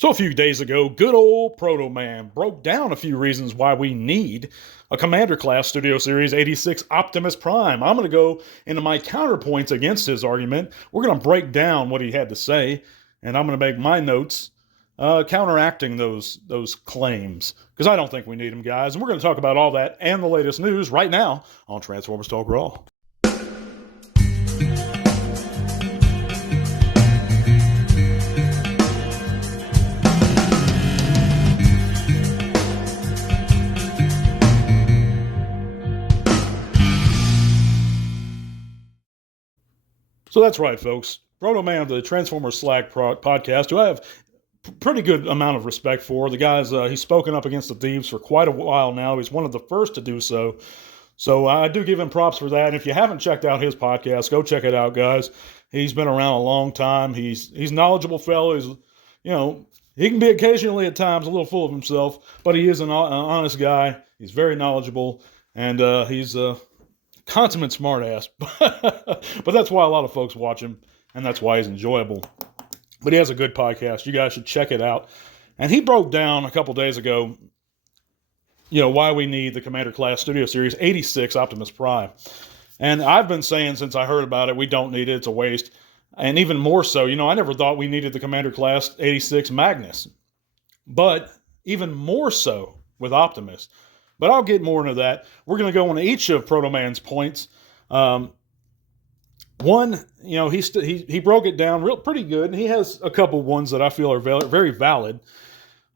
So a few days ago, good old Protoman broke down a few reasons why we need a Commander Class Studio Series 86 Optimus Prime. I'm going to go into my counterpoints against his argument. We're going to break down what he had to say, and I'm going to make my notes counteracting those claims, because I don't think we need them, guys. And we're going to talk about all that and the latest news right now on Transformers Talk Raw. So that's right, folks. Protoman of the Transformers Slack podcast, who I have pretty good amount of respect for. The guy's he's spoken up against the thieves for quite a while now. He's one of the first to do so. So I do give him props for that. And if you haven't checked out his podcast, go check it out, guys. He's been around a long time. He's knowledgeable fellow. He's, he can be occasionally at times a little full of himself, but he is an honest guy. He's very knowledgeable, and he's consummate smartass. But that's why a lot of folks watch him, and that's why he's enjoyable. But he has a good podcast. You guys should check it out. And he broke down a couple days ago, why we need the Commander Class Studio Series 86 Optimus Prime. And I've been saying since I heard about it, we don't need it. It's a waste. And even more so, I never thought we needed the Commander Class 86 Magnus. But even more so with Optimus. But I'll get more into that. We're going to go into each of Protoman's points. One, he broke it down pretty good. And he has a couple ones that I feel are very valid.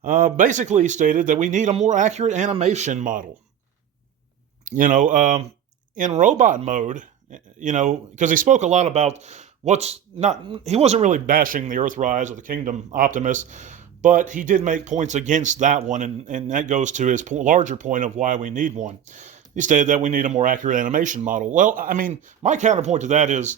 Basically, he stated that we need a more accurate animation model. In robot mode, because he spoke a lot about he wasn't really bashing the Earthrise or the Kingdom Optimus, but he did make points against that one, and that goes to his larger point of why we need one. He stated that we need a more accurate animation model. Well, my counterpoint to that is,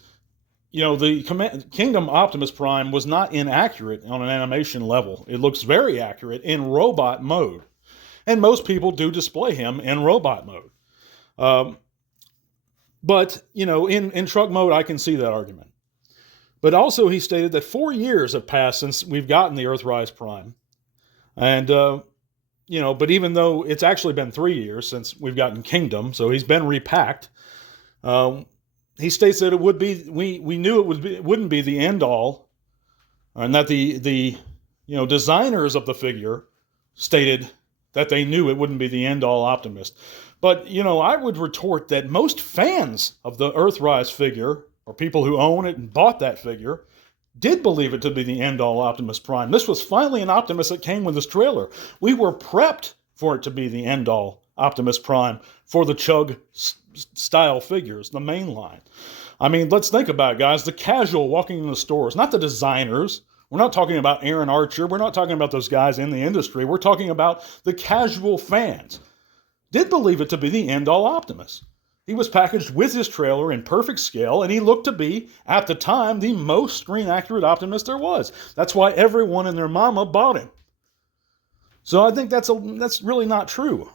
the Kingdom Optimus Prime was not inaccurate on an animation level. It looks very accurate in robot mode. And most people do display him in robot mode. But, in truck mode, I can see that argument. But also he stated that 4 years have passed since we've gotten the Earthrise Prime. And, but even though it's actually been 3 years since we've gotten Kingdom, so he's been repacked, he states that it would be, we knew it wouldn't be the end all, and that the designers of the figure stated that they knew it wouldn't be the end all Optimus. But, I would retort that most fans of the Earthrise figure, or people who own it and bought that figure, did believe it to be the end-all Optimus Prime. This was finally an Optimus that came with this trailer. We were prepped for it to be the end-all Optimus Prime for the Chug-style figures, the main line. Let's think about it, guys. The casual walking in the stores, not the designers. We're not talking about Aaron Archer. We're not talking about those guys in the industry. We're talking about the casual fans. Did believe it to be the end-all Optimus. He was packaged with his trailer in perfect scale, and he looked to be, at the time, the most screen-accurate Optimus there was. That's why everyone and their mama bought him. So I think that's really not true.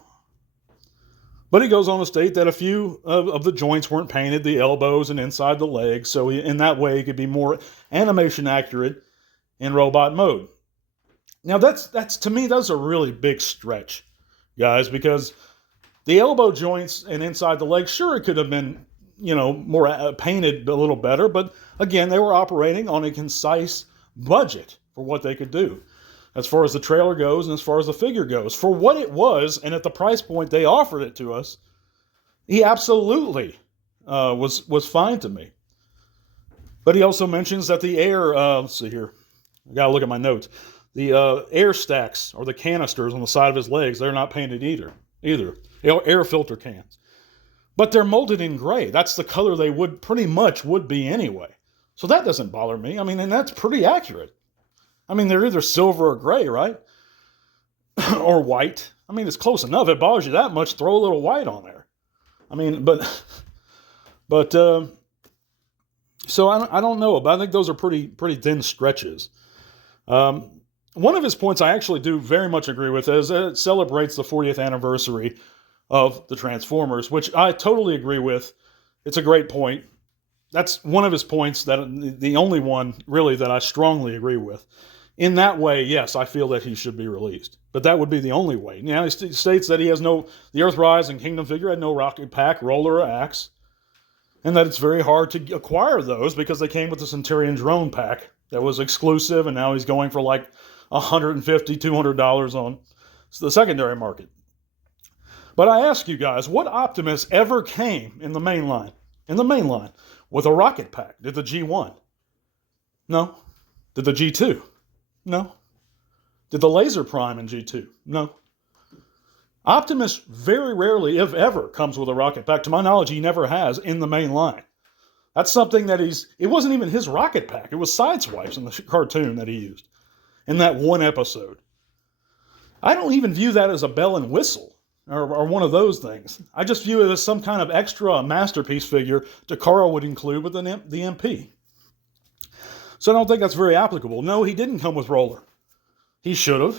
But he goes on to state that a few of the joints weren't painted, the elbows and inside the legs, so in that way he could be more animation accurate in robot mode. Now that's to me, that's a really big stretch, guys, because the elbow joints and inside the leg, sure, it could have been, more painted a little better. But again, they were operating on a concise budget for what they could do, as far as the trailer goes and as far as the figure goes. For what it was, and at the price point they offered it to us, he absolutely was fine to me. But he also mentions that the air, let's see here, I gotta look at my notes. The air stacks, or the canisters on the side of his legs, they're not painted either. Air filter cans. But they're molded in gray. That's the color they would be anyway. So that doesn't bother me. And that's pretty accurate. They're either silver or gray, right? Or white. It's close enough. If it bothers you that much, throw a little white on there. So I don't know, but I think those are pretty thin stretches. One of his points I actually do very much agree with is that it celebrates the 40th anniversary of the Transformers, which I totally agree with. It's a great point. That's one of his points, that the only one really that I strongly agree with. In that way, yes, I feel that he should be released. But that would be the only way. Now, he states that he has no, the Earthrise and Kingdom figure had no rocket pack, roller, or axe, and that it's very hard to acquire those because they came with the Centurion drone pack that was exclusive, and now he's going for like $150, $200 on the secondary market. But I ask you guys, what Optimus ever came in the main line? In the main line, with a rocket pack? Did the G1? No. Did the G2? No. Did the Laser Prime in G2? No. Optimus very rarely, if ever, comes with a rocket pack. To my knowledge, he never has in the main line. That's something that it wasn't even his rocket pack. It was Sideswipe's in the cartoon that he used in that one episode. I don't even view that as a bell and whistle or one of those things. I just view it as some kind of extra masterpiece figure Takara would include with the MP. So I don't think that's very applicable. No, he didn't come with roller. He should have.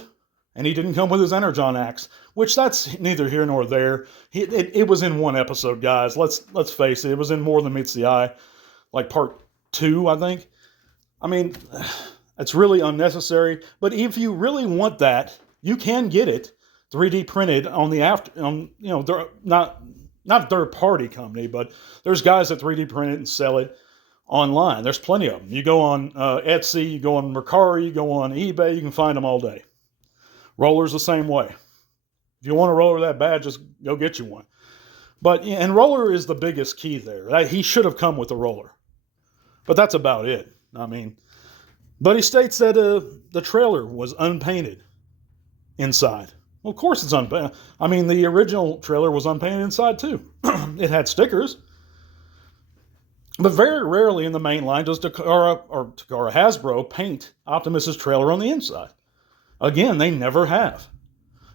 And he didn't come with his Energon axe, which that's neither here nor there. It was in one episode, guys. Let's face it. It was in More Than Meets the Eye, like part 2, I think. I mean, it's really unnecessary. But if you really want that, you can get it 3D printed on not third party company, but there's guys that 3D print it and sell it online. There's plenty of them. You go on Etsy, you go on Mercari, you go on eBay, you can find them all day. Roller's the same way. If you want a roller that bad, just go get you one. And roller is the biggest key there. He should have come with a roller. But that's about it. I mean, but he states that the trailer was unpainted inside. Well, of course it's unpainted. I mean, the original trailer was unpainted inside too. It had stickers. But very rarely in the main line does Takara Hasbro paint Optimus's trailer on the inside. Again, they never have.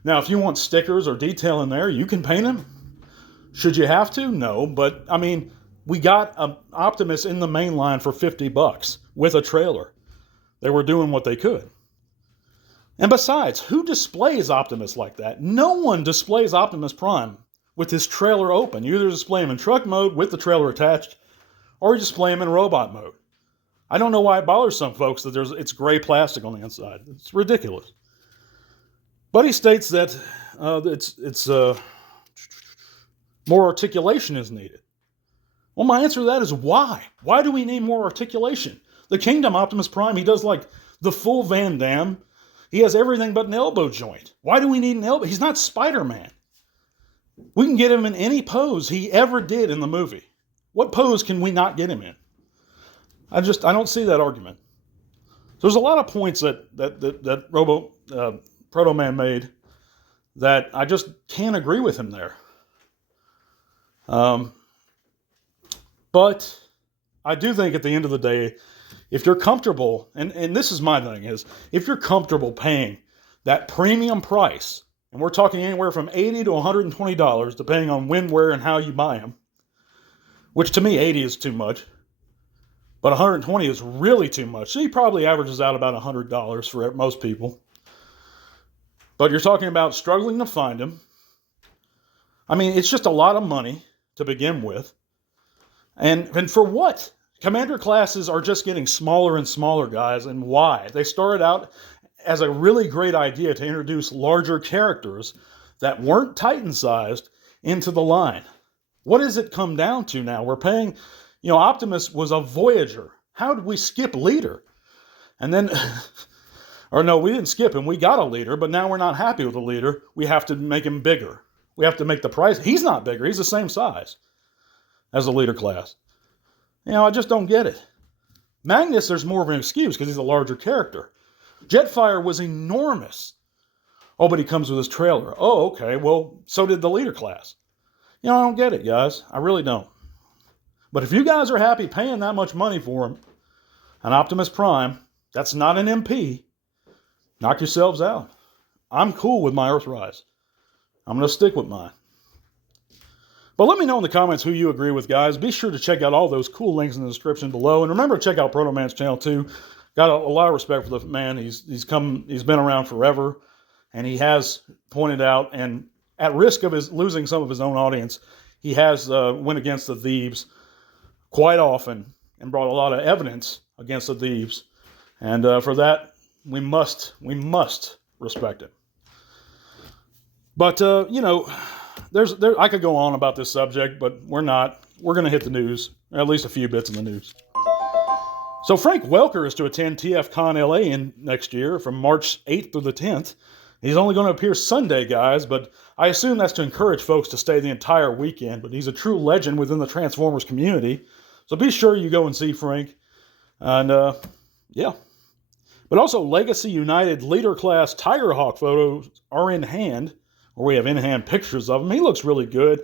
Now, if you want stickers or detail in there, you can paint them. Should you have to? No, but I mean, we got Optimus in the main line for $50 with a trailer. They were doing what they could. And besides, who displays Optimus like that? No one displays Optimus Prime with his trailer open. You either display him in truck mode with the trailer attached, or you display him in robot mode. I don't know why it bothers some folks that it's gray plastic on the inside. It's ridiculous. But he states that more articulation is needed. Well, my answer to that is why? Why do we need more articulation? The Kingdom Optimus Prime, he does like the full Van Damme. He has everything but an elbow joint. Why do we need an elbow? He's not Spider-Man. We can get him in any pose he ever did in the movie. What pose can we not get him in? I don't see that argument. So there's a lot of points that Protoman made that I just can't agree with him there. But I do think at the end of the day, if you're comfortable, and this is my thing, is if you're comfortable paying that premium price, and we're talking anywhere from $80 to $120, depending on when, where, and how you buy them, which to me, $80 is too much. But $120 is really too much. So he probably averages out about $100 for most people. But you're talking about struggling to find him. I mean, it's just a lot of money to begin with. And for what? Commander classes are just getting smaller and smaller, guys. And why? They started out as a really great idea to introduce larger characters that weren't Titan-sized into the line. What does it come down to now? We're paying... Optimus was a Voyager. How did we skip Leader? And then, or no, we didn't skip him. We got a Leader, but now we're not happy with the Leader. We have to make him bigger. We have to make the price. He's not bigger. He's the same size as the Leader class. I just don't get it. Magnus, there's more of an excuse because he's a larger character. Jetfire was enormous. Oh, but he comes with his trailer. Oh, okay. Well, so did the Leader class. I don't get it, guys. I really don't. But if you guys are happy paying that much money for him, an Optimus Prime, that's not an MP, knock yourselves out. I'm cool with my Earthrise. I'm going to stick with mine. But let me know in the comments who you agree with, guys. Be sure to check out all those cool links in the description below. And remember to check out Protoman's channel too. Got a lot of respect for the man. He's been around forever. And he has pointed out, and at risk of losing some of his own audience, he has went against the thieves quite often and brought a lot of evidence against the thieves. And for that, we must respect it. But, I could go on about this subject, but we're not. We're going to hit the news, at least a few bits in the news. So Frank Welker is to attend TFCon LA next year from March 8th through the 10th. He's only going to appear Sunday, guys, but I assume that's to encourage folks to stay the entire weekend. But he's a true legend within the Transformers community, so be sure you go and see Frank. And, yeah. But also, Legacy United Leader Class Tigerhawk photos are in hand, or we have in-hand pictures of him. He looks really good.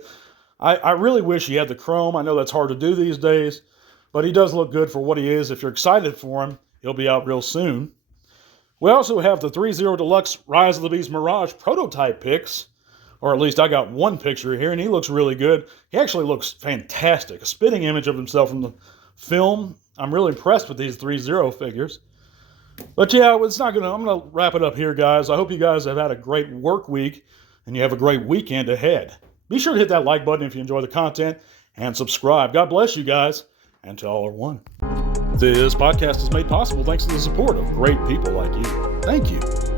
I really wish he had the chrome. I know that's hard to do these days, but he does look good for what he is. If you're excited for him, he'll be out real soon. We also have the 3-0 Deluxe Rise of the Beast Mirage prototype pics, or at least I got one picture here, and he looks really good. He actually looks fantastic. A spitting image of himself from the film. I'm really impressed with these 3-0 figures. But yeah, I'm going to wrap it up here, guys. I hope you guys have had a great work week, and you have a great weekend ahead. Be sure to hit that like button if you enjoy the content, and subscribe. God bless you guys, and to all are one. This podcast is made possible thanks to the support of great people like you. Thank you.